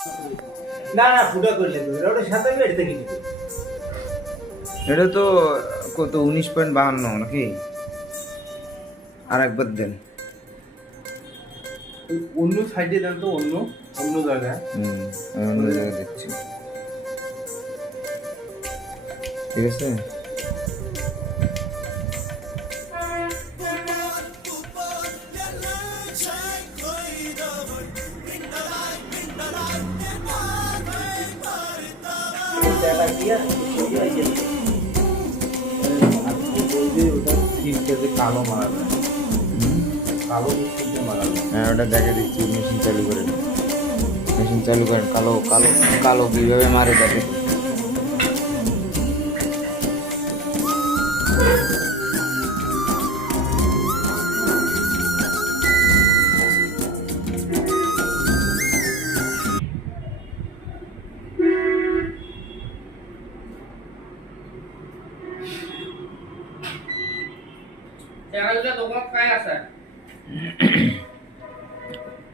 না না ফুটা করলে ওটা সাথে এটা থেকে এটা তো কত 19.52 নাকি? আর একবার দেন। অন্য সাইডে দেন তো, অন্য অন্য জায়গায়। আমি অন্য জায়গায় দেখছি। ঠিক আছে। কালো মারা কালো মারা হ্যাঁ, ওটা দেখে দিচ্ছি। মেশিন চালু করেন, মেশিন চালু করেন। কালো কালো কালো কিভাবে মারে দেখে।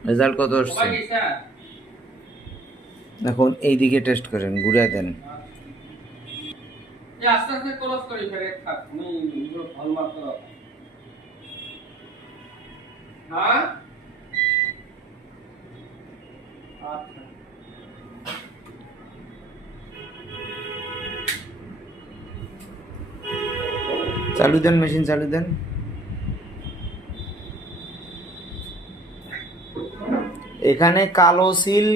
রেজাল্ট কত আসছে এখন? এইদিকে টেস্ট করেন, ঘুরে দেন। আস্তে আস্তে ক্লোজ করি ফেরে থাক আমি ভালো মাত্র। হ্যাঁ আচ্ছা চালু দেন, মেশিন চালু দেন। এখানে কালো সিল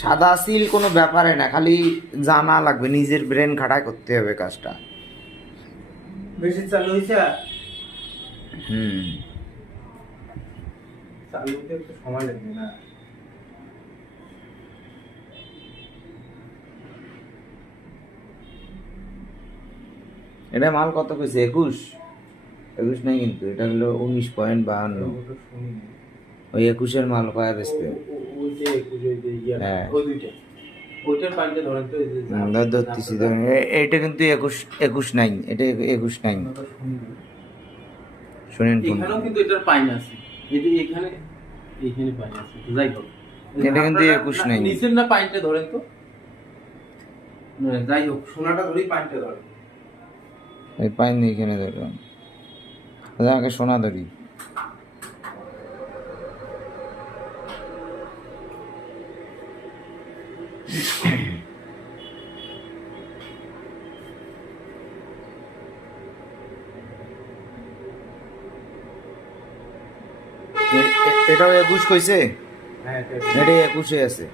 সাদা সিল কোনো ব্যাপারে না, খালি জানা লাগবে, নিজের ব্রেন খাটায় করতে হবে কাজটা। বেশি চালু হয়েছে। চালু হতে একটু সময় লাগবে না? এটা মাল কত কইছে? 21 21 নাই কিন্তু, এটা হলো 19.52। ওই 21-এর মাল পায় বেচতে। হ্যাঁ ধরতেছি। এটা কিন্তু 21 নাই, এটা 21 নাই। শুনেন, এখানেও কিন্তু এটার পাইন আছে, এই যে এখানে পাইন আছে। যাই হোক, এটা কিন্তু 21 নাই। নিচের না পাইনটা ধরেন তো। যাই হোক, সোনাটা ধরেই পাইনটা ধরেন। এই পাইন এখানে ধরলাম, আগে সোনা ধরি। এটাও 21 কইছে? হ্যাঁ এটা 21-এ আছে।